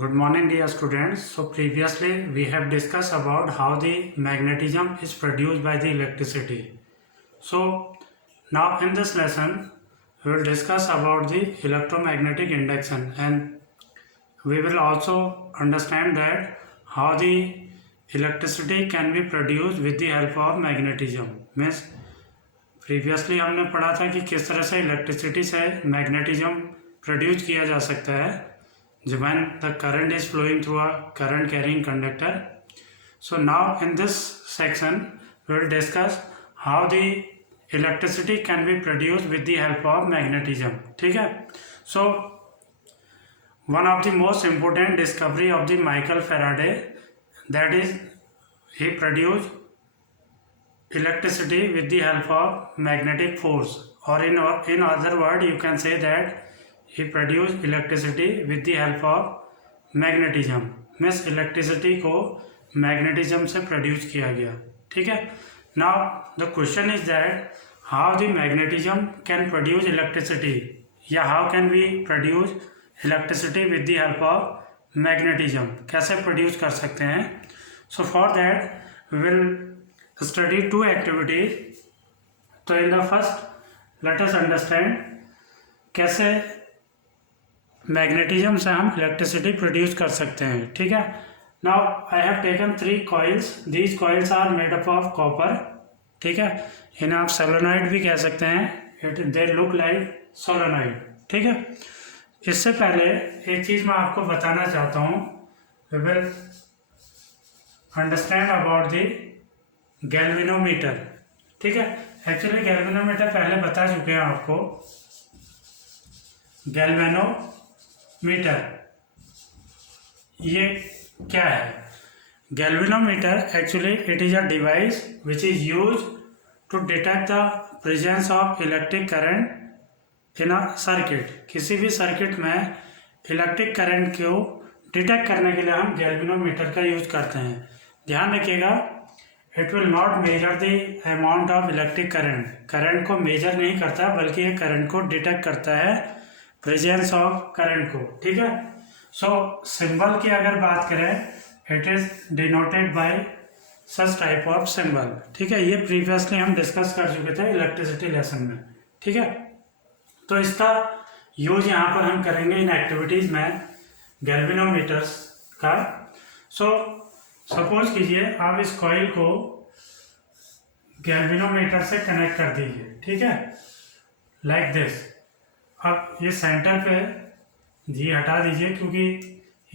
Good morning, dear students. So previously we have discussed about how the magnetism is produced by the electricity. So now in this lesson we will discuss about the electromagnetic induction, and we will also understand that how the electricity can be produced with the help of magnetism. Means previously हमने पढ़ा था कि किस तरह से electricity से magnetism produce किया जा सकता है when the current is flowing through a current carrying conductor. So now in this section we will discuss how the electricity can be produced with the help of magnetism. ठीक है. So one of the most important discovery of the Michael Faraday, that is he produced electricity with the help of magnetic force, or in other word you can say that he produced electricity with the help of magnetism. Means electricity को magnetism से produce किया गया. ठीक है. Now the question is that how the magnetism can produce electricity, या how can we produce electricity with the help of magnetism, कैसे produce कर सकते हैं. So for that we will study two activities. तो in the first let us understand कैसे magnetism से हम electricity produce कर सकते हैं. ठीक है. Now I have taken 3 coils. These coils are made up of copper. ठीक है. इन्हें आप सोलेनॉइड भी कह सकते हैं. They look like solenoid. ठीक है. इससे पहले एक चीज़ मैं आपको बताना चाहता हूँ. We will understand about the galvanometer. ठीक है. एक्चुअली गैल्वेनोमीटर पहले बता चुके हैं आपको. गैल्वेनोमीटर ये क्या है? Galvanometer actually it is a device which is use to detect the presence of electric current in a circuit. किसी भी सर्किट में इलेक्ट्रिक करंट को डिटेक्ट करने के लिए हम गैल्वेनोमीटर का यूज करते हैं. ध्यान रखिएगा, it will not measure the amount of electric current. Current को मेजर नहीं करता, बल्कि ये करंट को डिटेक्ट करता है, प्रेजेंस ऑफ करंट को. ठीक है. सो सिंबल की अगर बात करें, it is denoted by such type of symbol. ठीक है. ये प्रीवियसली हम डिस्कस कर चुके थे इलेक्ट्रिसिटी लेसन में. ठीक है. तो इसका यूज यहाँ पर हम करेंगे इन एक्टिविटीज में गैल्वेनोमीटर्स का. सो सपोज कीजिए आप इस कॉइल को गैल्वेनोमीटर से कनेक्ट कर दीजिए. ठीक है. Like this. अब ये सेंटर पे जी हटा दीजिए, क्योंकि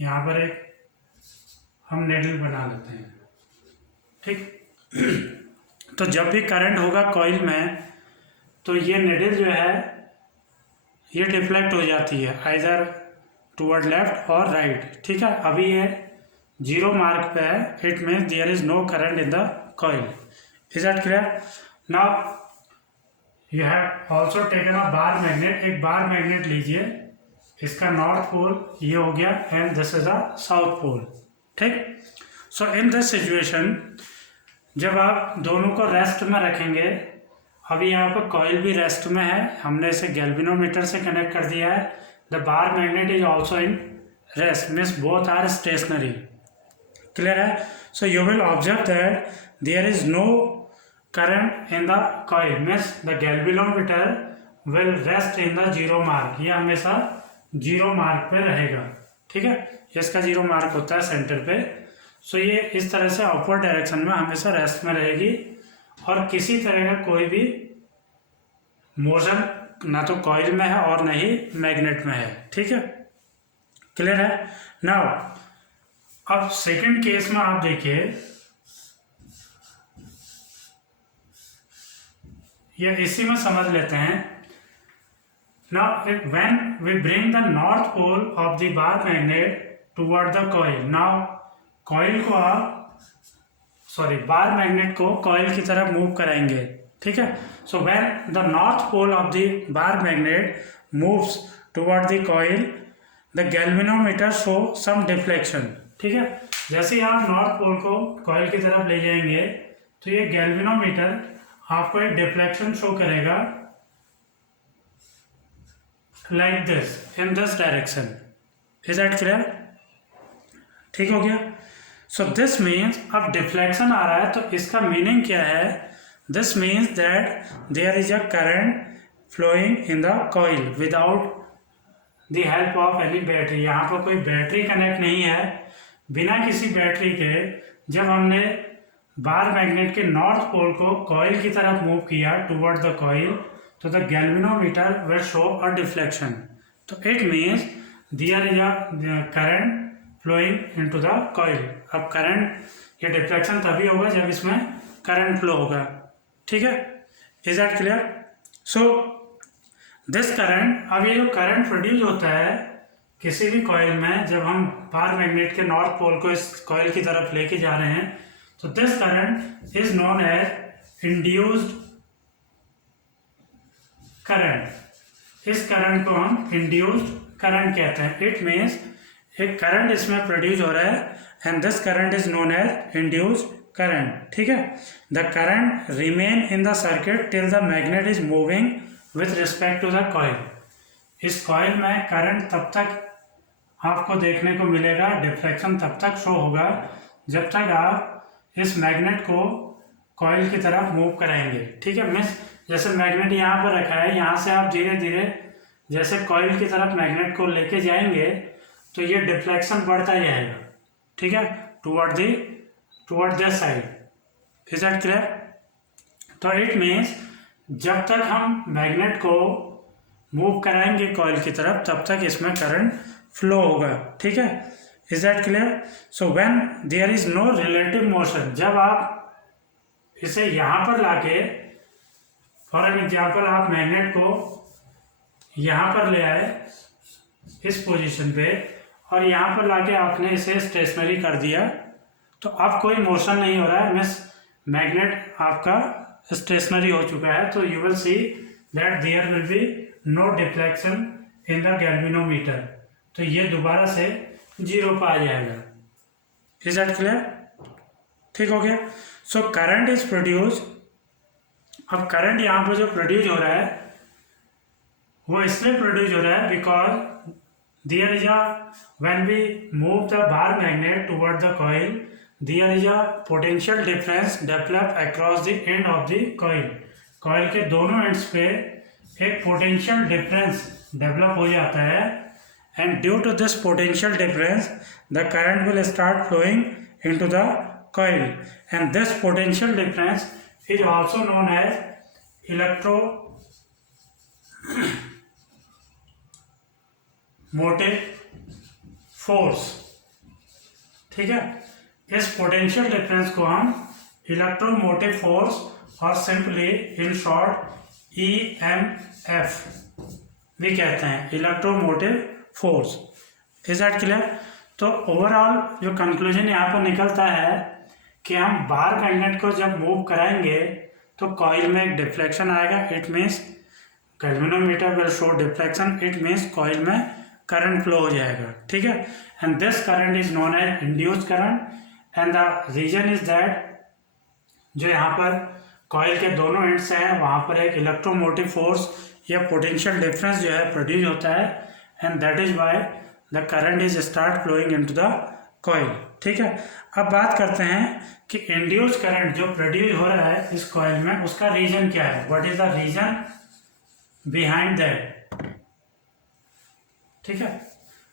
यहाँ पर एक हम नेडल बना लेते हैं. ठीक. तो जब भी करंट होगा कॉइल में, तो ये नेडल जो है ये डिफ्लेक्ट हो जाती है आइदर टुवर्ड लेफ्ट और राइट. ठीक है. अभी ये 0 मार्क पे है. It means there is no current in the coil. Is that clear? Now you have also taken a bar magnet. एक बार मैग्नेट लीजिए. इसका नॉर्थ पोल ये हो गया and this is a south pole. ठीक. So in this situation जब आप दोनों को रेस्ट में रखेंगे, अभी यहाँ पर कॉइल भी रेस्ट में है, हमने इसे गैल्वेनोमीटर से कनेक्ट कर दिया है. The bar magnet is also in rest, means both are stationary. Clear है? So you will observe that there is no current in the coil, means the galvanometer will rest in the 0 mark. ये हमेशा 0 mark पे रहेगा. ठीक है. इसका 0 mark होता है सेंटर पे. सो ये इस तरह से अपवर्ड डायरेक्शन में हमेशा रेस्ट में रहेगी, और किसी तरह का कोई भी मोशन ना तो कॉइल में है और ना ही मैग्नेट में है. ठीक है. क्लियर है? नाउ अब सेकंड केस में आप देखिए, ये इसी में समझ लेते हैं. Now when we bring the north pole of the bar magnet toward the coil. Now coil को आप बार मैग्नेट को कॉइल की तरफ मूव कराएंगे. ठीक है. So when the north pole of the bar magnet moves toward the coil, the galvanometer show some deflection. ठीक है. जैसे ही आप नॉर्थ पोल को कॉइल की तरफ ले जाएंगे, तो ये गैल्वेनोमीटर आपको एक डिफ्लेक्शन शो करेगा like this, in this direction. Is that clear? ठीक हो गया। सो दिस मीन्स, अब डिफ्लेक्शन आ रहा है तो इसका मीनिंग क्या है? This means that there is a current flowing in the coil without the help of any battery. यहाँ पर कोई बैटरी कनेक्ट नहीं है। बिना किसी बैटरी के जब हमने बार मैग्नेट के नॉर्थ पोल को कॉइल की तरफ मूव किया टुवर्ड द कॉइल, तो the galvanometer will show a deflection. तो it means there is a current flowing into the coil. अब करंट, ये डिफ्लेक्शन तभी होगा जब इसमें करंट फ्लो होगा। ठीक है, is that clear? So this current, अब ये जो करंट प्रोड्यूस होता है किसी भी कॉइल में, जब हम बार मैग्नेट के नॉर्थ पोल को इस कॉइल की तरफ लेके जा रहे हैं, तो this current is known as induced current. इस करंट को हम इंड्यूस्ड करंट कहते हैं। इट मीन्स एक करंट इसमें प्रोड्यूस हो रहा है and this current is known as induced current. ठीक है, the current remain in the circuit till the magnet is moving with respect to the coil. इस कॉइल में करंट तब तक आपको देखने को मिलेगा, डिफ्लेक्शन तब तक शो होगा जब तक आप इस मैग्नेट को कॉइल की तरफ मूव कराएंगे। ठीक है, मीन्स जैसे मैग्नेट यहाँ पर रखा है, यहाँ से आप धीरे धीरे जैसे कॉइल की तरफ मैग्नेट को लेके जाएंगे तो ये डिफ्लेक्शन बढ़ता जाएगा। ठीक है, toward this side. Is that clear? तो इट मीन्स जब तक हम मैग्नेट को मूव कराएंगे कॉइल की तरफ तब तक इसमें करंट फ्लो होगा। ठीक है, is that clear? So when there is no relative motion, जब आप इसे यहाँ पर लाके, फॉर एन एग्जाम्पल आप मैग्नेट को यहाँ पर ले आए इस पोजीशन पे और यहाँ पर लाके आपने इसे स्टेशनरी कर दिया, तो अब कोई मोशन नहीं हो रहा है, मीन्स मैग्नेट आपका स्टेशनरी हो चुका है। तो you will see that there will be no deflection in the galvanometer. तो ये दोबारा से 0 पर आ जाएगा। Is that clear? ठीक हो गया। सो करंट इज प्रोड्यूस, अब करंट यहाँ पर जो प्रोड्यूस हो रहा है वो इसलिए प्रोड्यूस हो रहा है because there is a, when we move the bar magnet toward the coil, there is a potential difference develop across the end of the coil. Coil के दोनों एंड्स पे एक पोटेंशियल डिफरेंस डेवलप हो जाता है and due to this potential difference the current will start flowing into the coil and this potential difference is also known as electromotive force। ठीक है, इस पोटेंशियल डिफरेंस को हम इलेक्ट्रोमोटिव फोर्स और simply in short EMF भी कहते हैं, electromotive force. Is that clear? तो ओवरऑल जो कंक्लूजन यहाँ पर निकलता है कि हम बार मैग्नेट को जब मूव कराएंगे तो कॉइल में एक डिफ्लेक्शन आएगा। It means galvanometer will show deflection, it means coil में करंट फ्लो हो जाएगा। ठीक है, and this current is known as induced current and the reason is that जो यहाँ पर कॉइल के दोनों एंड से है वहाँ पर एक इलेक्ट्रोमोटिव फोर्स या पोटेंशियल डिफरेंस जो है प्रोड्यूस होता है and that is why the current is start flowing into the coil. ठीक है, अब बात करते हैं कि इंड्यूस करंट जो प्रोड्यूस हो रहा है इस कॉइल में उसका रीजन क्या है, what is the reason behind that. ठीक है,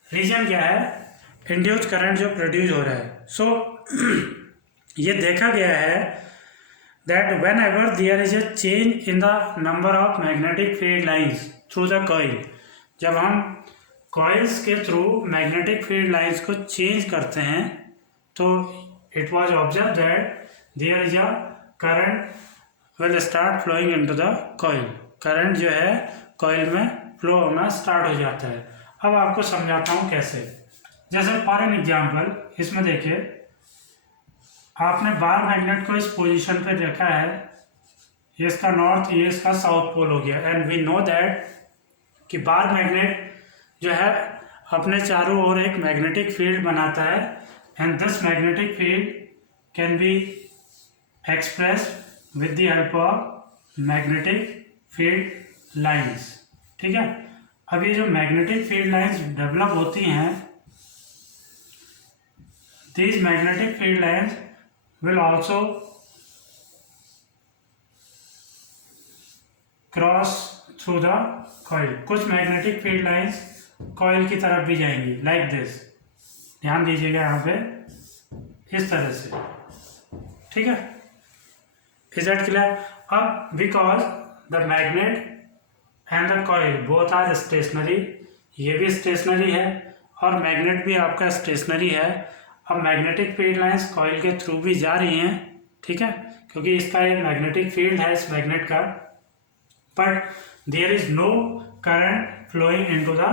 रीजन क्या है इंड्यूस करंट जो प्रोड्यूस हो रहा है। सो ये देखा गया है that whenever there is a change in the number of magnetic field lines through the coil, जब हम कॉइल्स के थ्रू मैग्नेटिक फील्ड लाइंस को चेंज करते हैं तो it was observe that there is a current will start flowing into the coil. Current जो है coil में फ्लो होना स्टार्ट हो जाता है। अब आपको समझाता हूँ कैसे। जैसे फॉर एन एग्जाम्पल इसमें देखिए, आपने बार मैग्नेट को इस पोजीशन पे रखा है, ये इसका नॉर्थ, ये इसका साउथ पोल हो गया एंड वी नो दैट कि बार मैग्नेट जो है अपने चारों ओर एक मैग्नेटिक फील्ड बनाता है and this magnetic field can be expressed with the help of magnetic field lines. ठीक है, अब ये जो मैग्नेटिक फील्ड लाइंस डेवलप होती हैं these magnetic field lines will also cross through the coil. कुछ मैग्नेटिक फील्ड लाइंस कॉइल की तरफ भी जाएंगी लाइक दिस, ध्यान दीजिएगा यहाँ पे इस तरह से, ठीक है। Is that clear? अब because the magnet and the coil both are stationary, ये भी स्टेशनरी है और मैग्नेट भी आपका स्टेशनरी है। अब मैग्नेटिक फील्ड लाइंस कॉइल के थ्रू भी जा रही हैं, ठीक है, क्योंकि इसका एक मैग्नेटिक फील्ड है इस मैग्नेट का, but there is no current flowing into the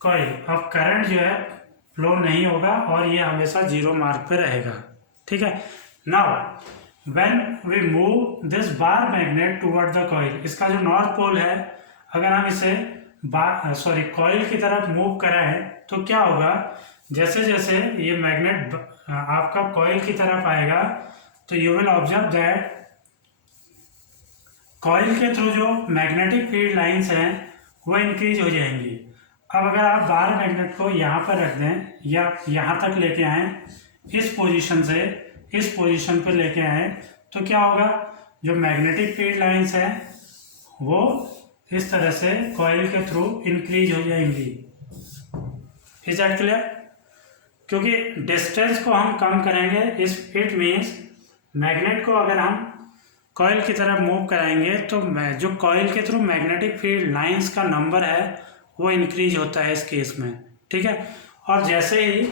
coil. अब करंट जो है फ्लो नहीं होगा और ये हमेशा जीरो मार्क पे रहेगा, ठीक है। Now when we move this bar magnet toward the coil, इसका जो नॉर्थ पोल है अगर हम इसे कॉइल की तरफ मूव कराएं तो क्या होगा, जैसे जैसे ये मैग्नेट आपका कॉइल की तरफ आएगा तो you will observe that coil के थ्रू जो मैग्नेटिक फील्ड लाइंस हैं वो इंक्रीज हो जाएंगी। अब अगर आप बार मैग्नेट को यहाँ पर रख दें या यहाँ तक लेके आएँ, इस पोजीशन से इस पोजीशन पर लेके आएँ तो क्या होगा, जो मैग्नेटिक फील्ड लाइंस हैं वो इस तरह से कॉइल के थ्रू इंक्रीज हो जाएंगी। Is that clear? क्योंकि डिस्टेंस को हम कम करेंगे, इट मीन्स मैग्नेट को अगर हम कॉइल की तरफ मूव कराएंगे तो जो कॉइल के थ्रू मैग्नेटिक फील्ड लाइंस का नंबर है वो इंक्रीज होता है इस केस में, ठीक है। और जैसे ही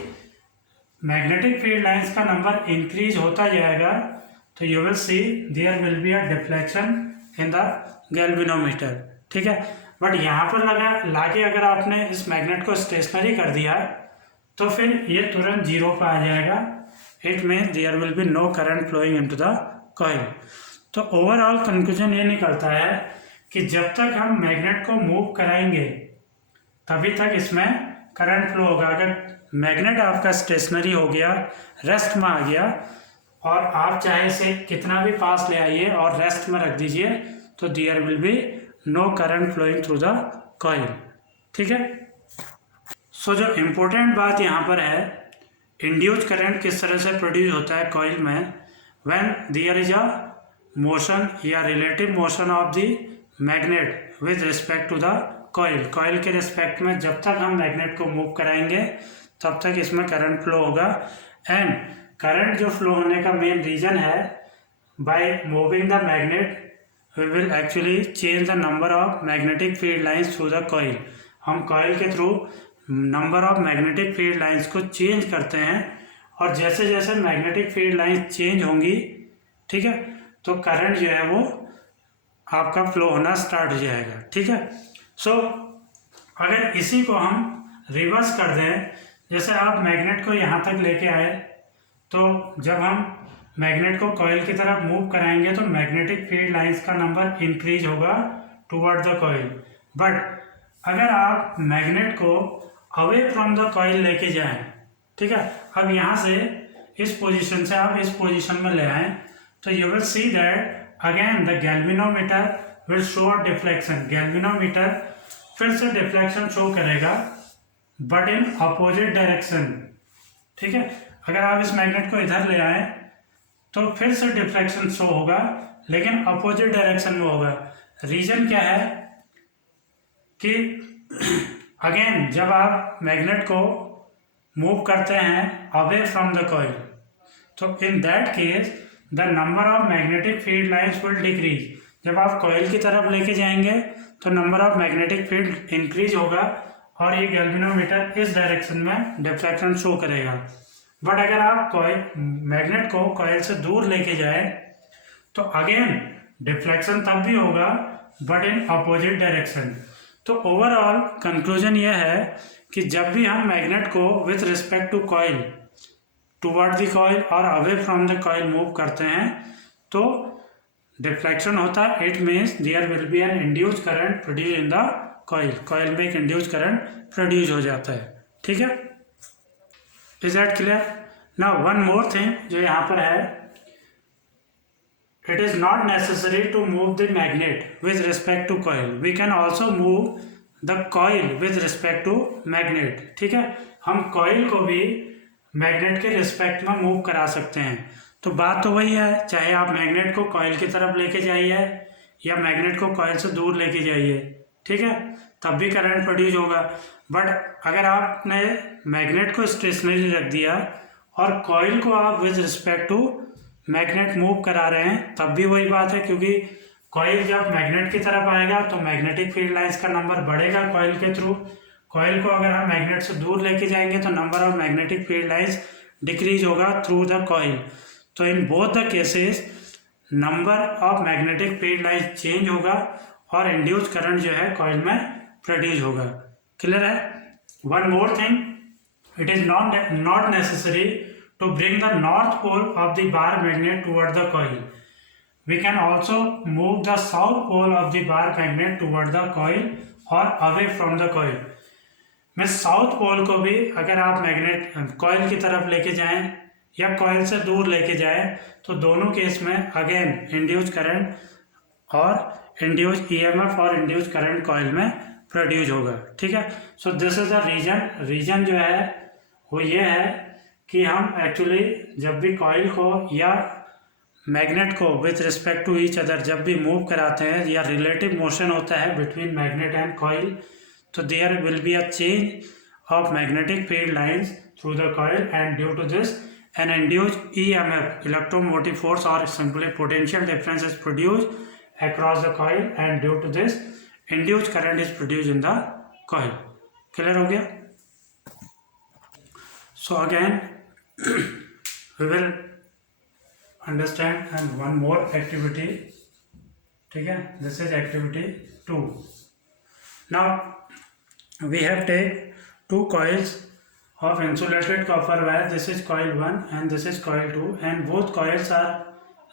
मैग्नेटिक फील्ड लाइंस का नंबर इंक्रीज होता जाएगा तो you will see there will be a deflection in the galvanometer, ठीक है। बट यहाँ पर लाके अगर आपने इस मैग्नेट को स्टेशनरी कर दिया तो फिर ये तुरंत जीरो पर आ जाएगा। It means there will be no current flowing into the coil. तो ओवरऑल कंक्लूजन ये निकलता है कि जब तक हम मैग्नेट को मूव कराएंगे तभी तक इसमें करंट फ्लो होगा। अगर मैग्नेट आपका स्टेशनरी हो गया, रेस्ट में आ गया और आप चाहे इसे कितना भी पास ले आइए और रेस्ट में रख दीजिए तो there will be no current flowing through the coil, ठीक है। सो जो इम्पोर्टेंट बात यहाँ पर है, इंड्यूस्ड करंट किस तरह से प्रोड्यूस होता है कॉइल में, when there is a motion या relative motion of the magnet with respect to the coil. Coil के रिस्पेक्ट में जब तक हम मैग्नेट को मूव कराएंगे तब तक इसमें करंट फ्लो होगा। एंड करंट जो फ्लो होने का मेन रीज़न है, by moving the magnet we will actually change the number of magnetic field lines through the coil. हम कॉइल के through number of magnetic field lines को change करते हैं और जैसे जैसे मैग्नेटिक फील्ड लाइंस चेंज होंगी, ठीक है, तो करंट जो है वो आपका फ्लो होना स्टार्ट हो जाएगा, ठीक है। सो अगर इसी को हम रिवर्स कर दें, जैसे आप मैग्नेट को यहाँ तक लेके आए तो जब हम मैग्नेट को कॉइल की तरफ मूव कराएंगे तो मैग्नेटिक फील्ड लाइंस का नंबर इंक्रीज होगा टुवर्ड द कॉइल। बट अगर आप मैग्नेट को अवे फ्रॉम द कॉइल लेके जाएं, ठीक है, अब यहाँ से इस पोजीशन से आप इस पोजीशन में ले आएँ तो you will see that again the galvanometer will show a deflection. Galvanometer फिर से डिफ्लेक्शन शो करेगा बट इन अपोजिट डायरेक्शन, ठीक है। अगर आप इस मैग्नेट को इधर ले आए तो फिर से डिफ्लेक्शन शो होगा लेकिन अपोजिट डायरेक्शन में होगा। रीजन क्या है कि अगेन जब आप मैग्नेट को मूव करते हैं अवे फ्रॉम द कॉइल तो इन that case the number of magnetic field lines will decrease. जब आप कॉइल की तरफ लेके जाएंगे तो number of magnetic field increase होगा और ये गैल्वेनोमीटर इस डायरेक्शन में डिफ्लेक्शन शो करेगा। बट अगर आप मैग्नेट को कॉइल से दूर लेके जाए तो अगेन डिफ्लेक्शन तब भी होगा बट इन अपोजिट डायरेक्शन। तो ओवरऑल कंक्लूजन यह है कि जब भी हम मैग्नेट को with respect to coil toward the coil और away from the coil move करते हैं तो डिफ्लेक्शन होता है। It means there will be an induced current produce in the coil. Coil में एक इंड्यूस्ड करंट प्रोड्यूस हो जाता है, ठीक है। Is that clear? Now one more thing जो यहाँ पर है, it is not necessary to move the magnet with respect to coil, we can also move the coil with respect to magnet, ठीक है। हम कॉइल को भी मैग्नेट के रिस्पेक्ट में मूव करा सकते हैं। तो बात तो वही है, चाहे आप मैग्नेट को कॉइल की तरफ लेके जाइए या मैग्नेट को कॉइल से दूर लेके जाइए, ठीक है, तब भी करंट प्रोड्यूस होगा। बट अगर आपने मैग्नेट को स्टेशनरी रख दिया और कॉइल को आप with respect to magnet move करा रहे हैं, तब भी वही बात है, क्योंकि कॉइल जब मैग्नेट की तरफ आएगा तो मैग्नेटिक फील्ड लाइंस का नंबर बढ़ेगा कॉइल के थ्रू। कॉइल को अगर हम मैग्नेट से दूर लेके जाएंगे तो number of magnetic field lines decrease होगा थ्रू द कॉइल। तो in both the cases number of magnetic field lines change होगा और इंड्यूस करंट जो है कॉइल में प्रोड्यूस होगा। क्लियर है? One more thing, it is not necessary to bring the north pole of the bar magnet toward the coil. We can also move the south pole of the bar magnet toward the coil or away from the coil. मैं south pole को भी अगर आप magnet coil की तरफ लेके जाएं या कॉइल से दूर लेके जाएं तो दोनों केस में अगेन इंड्यूस करंट और इंड्यूस ईएमएफ और इंड्यूस करंट कॉइल में प्रोड्यूस होगा। ठीक है, so this is the reason जो है वो ये है कि हम एक्चुअली जब भी कॉइल को या मैग्नेट को with respect to each other जब भी मूव कराते हैं या रिलेटिव मोशन होता है बिटवीन मैग्नेट एंड कॉइल, तो there will be a change of magnetic field lines through the coil and due to this an induced EMF electromotive force or simply potential difference is produced across the coil and due to this induced current is produced in the coil. Clear हो गया? So again we will understand and one more activity. ठीक है, this is activity 2. Now we have take two coils of insulated copper wire. This is coil 1 and this is coil 2 and both coils are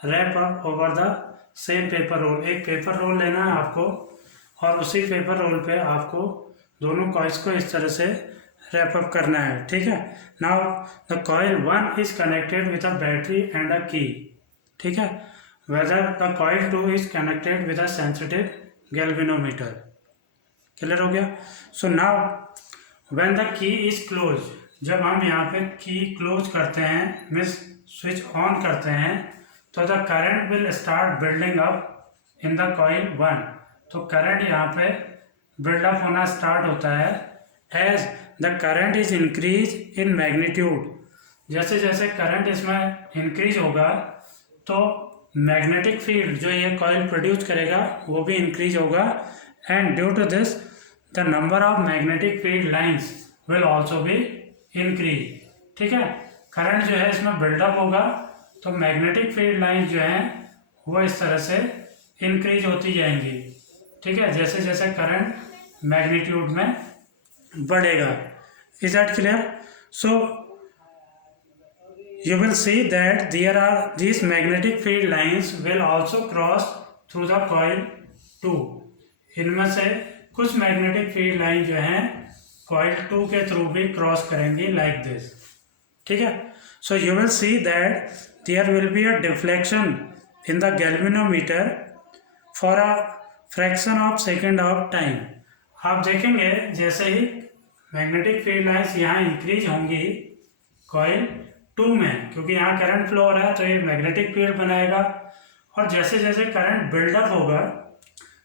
wrapped up over the same paper roll. एक paper roll लेना है आपको और उसी paper roll पे आपको दोनों coils को इस तरह से रैप अप करना है। ठीक है, now the coil 1 is connected with a battery and अ की। ठीक है, whether the coil 2 is connected with a sensitive galvanometer. Clear हो गया? So now when the key is close, जब हम यहाँ पे की क्लोज करते हैं मीन्स स्विच ऑन करते हैं तो the current will start building up in the coil 1। तो करंट यहाँ पे बिल्डअप होना स्टार्ट होता है as the current is increase in magnitude. जैसे जैसे करंट इसमें इंक्रीज होगा तो मैग्नेटिक फील्ड जो ये कॉइल प्रोड्यूस करेगा वो भी इंक्रीज होगा and due to this the number of magnetic field lines will also be increase. ठीक है, करंट जो है इसमें बिल्डअप होगा तो मैग्नेटिक फील्ड लाइंस जो हैं वो इस तरह से इंक्रीज होती जाएंगी। ठीक है, जैसे जैसे करंट मैग्नीट्यूड में बढ़ेगा। Is that clear? So you will see that there are these magnetic field lines will also cross through the coil 2. इनमें से कुछ मैग्नेटिक फील्ड लाइन जो हैं कॉइल 2 के थ्रू भी क्रॉस करेंगी लाइक दिस। ठीक है, so you will see that there will be a deflection in the galvanometer for a fraction of second of time. आप देखेंगे जैसे ही मैग्नेटिक फील्ड लाइन्स यहाँ इंक्रीज होंगी कॉइल 2 में, क्योंकि यहाँ करंट फ्लो हो रहा है तो ये मैग्नेटिक फील्ड बनाएगा और जैसे जैसे करंट बिल्डअप होगा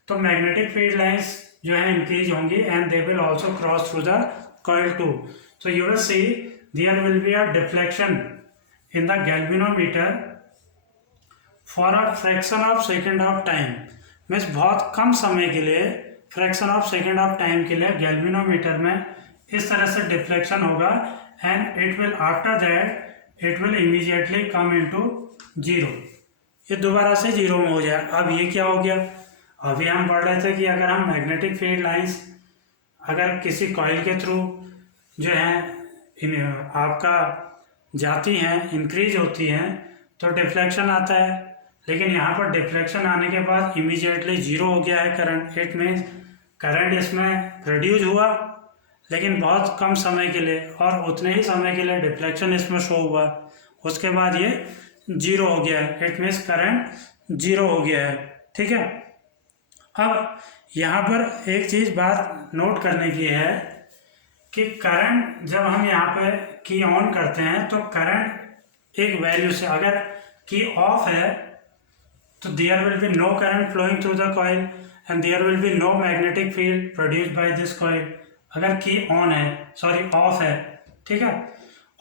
तो मैग्नेटिक फील्ड लाइंस जो है इंक्रीज होंगी and they will also cross through the coil 2. So you will see there will be a deflection in the galvanometer for a fraction of second of time. Means बहुत कम समय के लिए, fraction of second of time के लिए galvanometer में इस तरह से डिफ्लेक्शन होगा and it will after that it will immediately come into zero. ये दोबारा से जीरो में हो जाए। अब ये क्या हो गया? अभी हम पढ़ रहे थे कि अगर हम मैग्नेटिक फील्ड लाइंस अगर किसी कॉइल के थ्रू जो है आपका जाती हैं, इंक्रीज होती हैं तो डिफ्लेक्शन आता है, लेकिन यहाँ पर डिफ्लेक्शन आने के बाद इमीडिएटली जीरो हो गया है करंट। इट मीन्स करंट इसमें प्रोड्यूस हुआ लेकिन बहुत कम समय के लिए और उतने ही समय के लिए डिफ्लेक्शन इसमें शो हुआ, उसके बाद ये जीरो हो गया है। इट मीन्स करंट जीरो हो गया है। ठीक है, अब यहाँ पर एक चीज़ बात नोट करने की है कि करंट जब हम यहाँ पे की ऑन करते हैं तो करंट एक वैल्यू से, अगर की ऑफ है तो there will be no current flowing through the coil and there will be no magnetic field produced by this coil. अगर की ऑन है, सॉरी ऑफ है, ठीक है,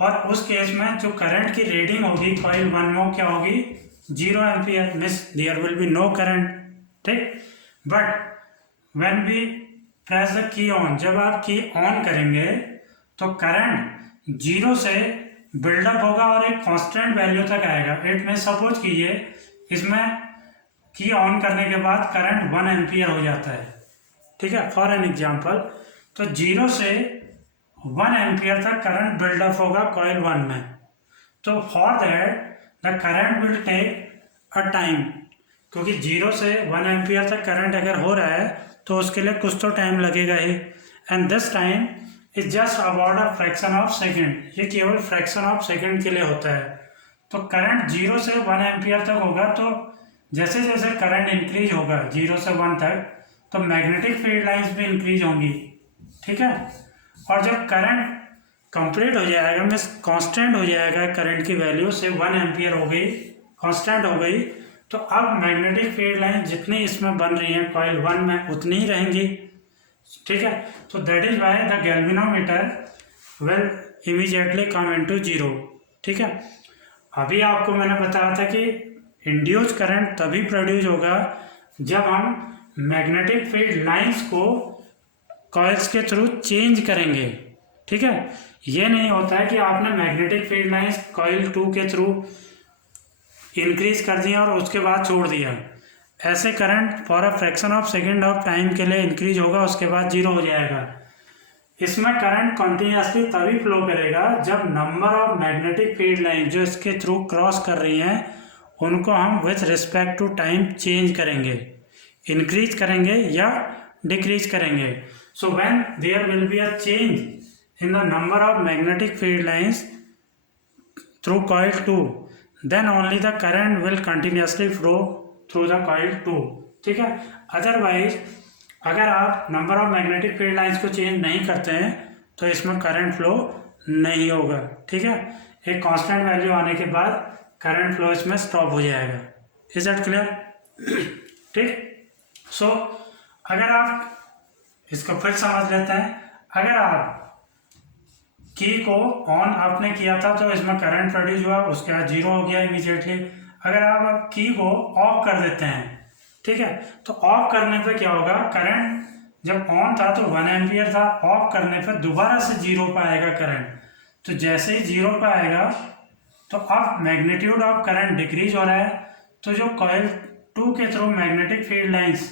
और उस केस में जो करंट की रीडिंग होगी कॉइल 1 में क्या होगी, 0 ampere, means there will be no current, ठीक। But when we press the key on, जब आप की ऑन करेंगे तो करंट 0 से बिल्डअप होगा और एक कांस्टेंट वैल्यू तक आएगा। इट में सपोज कीजिए इसमें की ऑन करने के बाद करंट 1 एम्पियर हो जाता है, ठीक है, फॉर एन एग्जांपल। तो 0 से 1 एम्पियर तक करंट बिल्डअप होगा कॉइल 1 में। तो for that the current will take a time, क्योंकि 0 से 1 एम्पियर तक करंट अगर हो रहा है तो उसके लिए कुछ तो टाइम लगेगा ही, and this time is just about a fraction of second. ये केवल फ्रैक्शन ऑफ सेकेंड के लिए होता है। तो करंट 0 से 1 एम्पियर तक होगा, तो जैसे जैसे करंट इंक्रीज होगा 0 से 1 तक, तो मैग्नेटिक फील्ड लाइंस भी इंक्रीज होंगी, ठीक है। और जब करंट कंप्लीट हो जाएगा, मीन्स कांस्टेंट हो जाएगा, करंट की वैल्यू से 1 एम्पियर हो गई, कांस्टेंट हो गई, तो अब मैग्नेटिक फील्ड लाइन जितनी इसमें बन रही है कॉइल 1 में उतनी ही रहेंगी, ठीक है। तो that is why the galvanometer will immediately come into 0, ठीक है। अभी आपको मैंने बताया था कि इंड्यूस करंट तभी प्रोड्यूस होगा जब हम मैग्नेटिक फील्ड लाइंस को कॉइल्स के थ्रू चेंज करेंगे, ठीक है। ये नहीं होता है कि आपने मैग्नेटिक फील्ड लाइंस कॉइल 2 के थ्रू इंक्रीज कर दिया और उसके बाद छोड़ दिया। ऐसे current for a fraction of second of time के लिए इंक्रीज होगा, उसके बाद 0 हो जाएगा। इसमें करंट कंटिन्यूसली तभी फ्लो करेगा जब number of magnetic field line जो इसके थ्रू क्रॉस कर रही हैं उनको हम with respect to time change करेंगे, इंक्रीज करेंगे या डिक्रीज करेंगे। So when there will be a change in the number of magnetic field lines through coil 2, then only the current will continuously flow through the coil 2, ठीक है। Otherwise अगर आप number of magnetic field lines को change नहीं करते हैं तो इसमें करंट फ्लो नहीं होगा, ठीक है। एक कांस्टेंट वैल्यू आने के बाद करंट फ्लो इसमें स्टॉप हो जाएगा। Is that clear? ठीक। सो अगर आप इसको फिर समझ लेते हैं, अगर आप की को ऑन आपने किया था तो इसमें करंट प्रोड्यूस हुआ, उसके बाद 0 हो गया इमीडिएटली। अगर आप की को ऑफ कर देते हैं, ठीक है, तो ऑफ करने पे क्या होगा, करंट जब ऑन था तो 1 एम्पियर था, ऑफ करने पे दोबारा से 0 पे आएगा करंट। तो जैसे ही 0 पे आएगा तो अब मैग्नीट्यूड ऑफ करंट डिक्रीज हो रहा है, तो जो कॉइल 2 के थ्रू मैग्नेटिक फील्ड लाइंस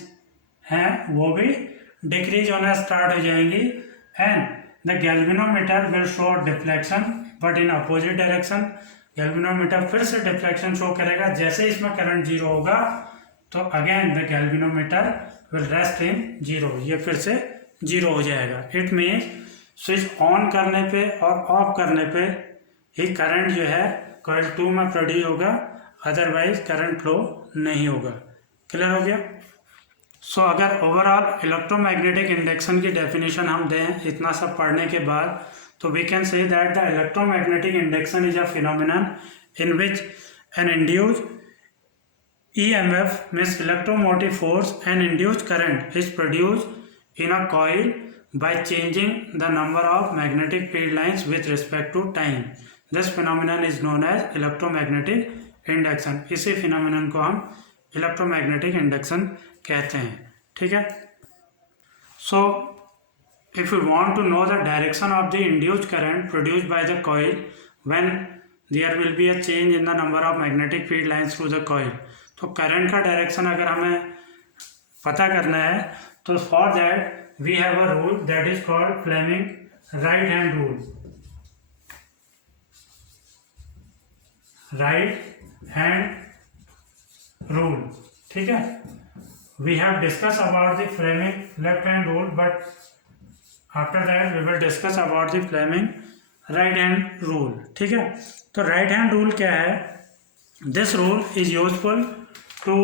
हैं वो भी डिक्रीज होना स्टार्ट हो जाएंगी, and the galvanometer will show deflection but in opposite direction। galvanometer फिर से deflection शो करेगा, जैसे इसमें करंट 0 होगा तो again the galvanometer will rest in 0, ये फिर से 0 हो जाएगा। इट मीन्स स्विच ऑन करने पे और ऑफ करने पे ही करंट जो है कॉइल 2 में प्रोड्यूस होगा, अदरवाइज करंट फ्लो नहीं होगा। क्लियर हो गया? सो अगर ओवरऑल इलेक्ट्रोमैग्नेटिक इंडक्शन की डेफिनेशन हम दें इतना सब पढ़ने के बाद, तो we can say that the electromagnetic induction is a phenomenon in which an induced EMF means electromotive force and induced current is produced in a coil by changing the number of magnetic field lines with respect to time। This phenomenon is known as electromagnetic induction। इसी phenomenon को हम electromagnetic induction कहते हैं, ठीक है। So if you want to know the direction of the induced current produced by the coil when there will be a change in the number of magnetic field lines through the coil, तो current का direction अगर हमें पता करना है तो for that we have a rule that is called Fleming right hand rule. Right hand rule, ठीक है। We have discuss about the Fleming left hand rule, but after that we will discuss about the Fleming right hand rule, ठीक है। तो right hand rule क्या है? This rule is useful to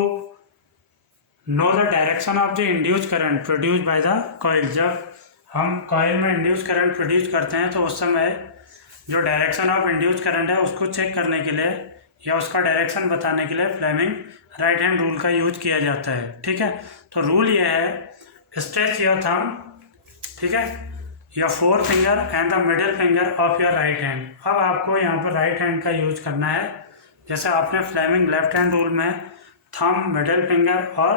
know the direction of the induced current produced by the coil। जब हम coil में induce current produce करते हैं तो उस समय जो डायरेक्शन ऑफ इंड्यूस करंट है उसको चेक करने के लिए या उसका डायरेक्शन बताने के लिए फ्लेमिंग राइट हैंड रूल का यूज किया जाता है। ठीक है, तो रूल ये है, स्ट्रेच योर थंब, ठीक है, your four finger and the middle finger of your right hand. अब आपको यहाँ पर राइट हैंड का यूज करना है, जैसे आपने फ्लेमिंग लेफ्ट हैंड रूल में थंब, मिडिल फिंगर और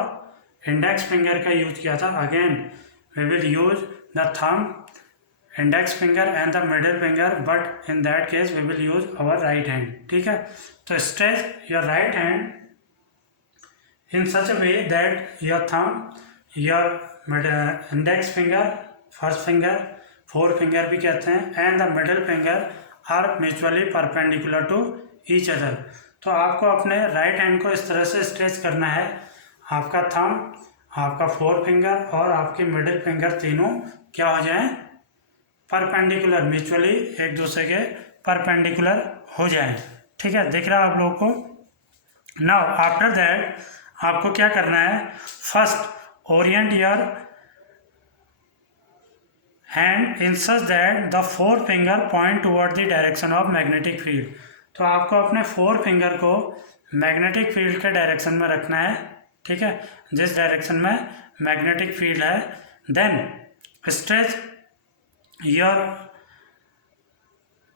इंडेक्स फिंगर का यूज किया था। Again we will use the thumb, index finger and the middle finger, but in that case we will use our right hand. ठीक है, तो stretch your right hand in such a way that your thumb, your index finger, first finger, forefinger भी कहते हैं, and the middle finger are mutually perpendicular to each other। तो आपको अपने right hand को इस तरह से स्ट्रेच करना है, आपका थंब, आपका फोर फिंगर और आपकी मिडिल फिंगर तीनों क्या हो जाएं, परपेंडिकुलर, म्यूचुअली एक दूसरे के परपेंडिकुलर हो जाएं। ठीक है, दिख रहा है आप लोगों को। नाउ आफ्टर दैट आपको क्या करना है, first orient your hand in such that the four finger point toward the direction of magnetic field. तो आपको अपने फोर फिंगर को मैग्नेटिक फील्ड के डायरेक्शन में रखना है। ठीक है, जिस डायरेक्शन में मैग्नेटिक फील्ड है। Then stretch your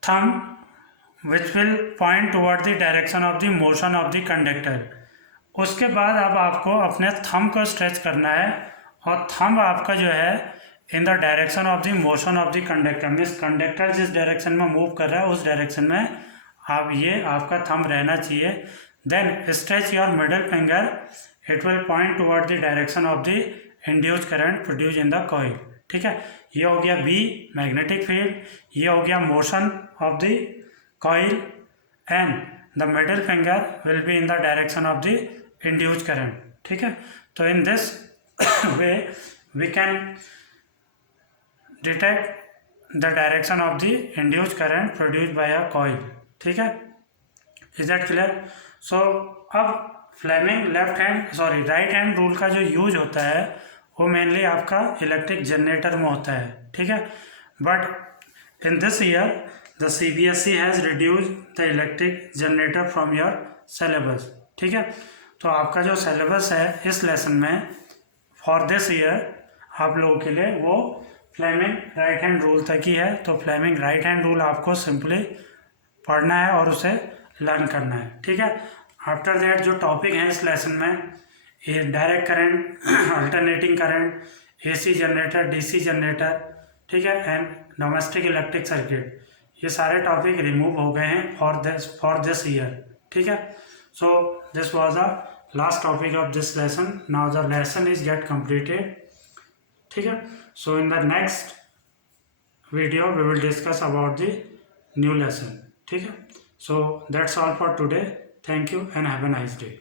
thumb which will point toward the direction of the motion of the conductor. उसके बाद अब आपको अपने थंब को स्ट्रेच करना है और थंब आपका जो है इन the direction of the motion of the conductor, means conductor जिस डायरेक्शन में मूव कर रहा है उस डायरेक्शन में आप ये आपका थंब रहना चाहिए। Then stretch your middle finger, it will point toward the direction of the induce current produce in the coil. ठीक है, ये हो गया बी मैग्नेटिक फील्ड, ये हो गया motion of the coil, and the middle finger will be in the direction of the induce current. ठीक है, तो in this way we can detect the direction of the induce current produced by a coil. ठीक है, is that clear? सो अब Fleming right hand rule का जो use होता है वो मेनली आपका इलेक्ट्रिक जनरेटर में होता है। ठीक है, but in this year the CBSE has reduced the electric generator from your syllabus. ठीक है, तो आपका जो सिलेबस है इस लेसन में फॉर दिस ईयर आप लोगों के लिए वो फ्लेमिंग राइट हैंड रूल तक ही है। तो फ्लेमिंग राइट हैंड रूल आपको सिंपली पढ़ना है और उसे लर्न करना है। ठीक है, आफ्टर दैट जो टॉपिक है इस लेसन में, ये direct current, alternating current, AC generator, DC generator, ठीक है, एंड डोमेस्टिक इलेक्ट्रिक सर्किट, ये सारे टॉपिक रिमूव हो गए हैं फॉर दिस ईयर। ठीक है, so this was the last topic of this lesson. Now the lesson is get completed. ठीक है, so in the next video we will discuss about the new lesson. ठीक है, so that's all for today. Thank you and have a nice day.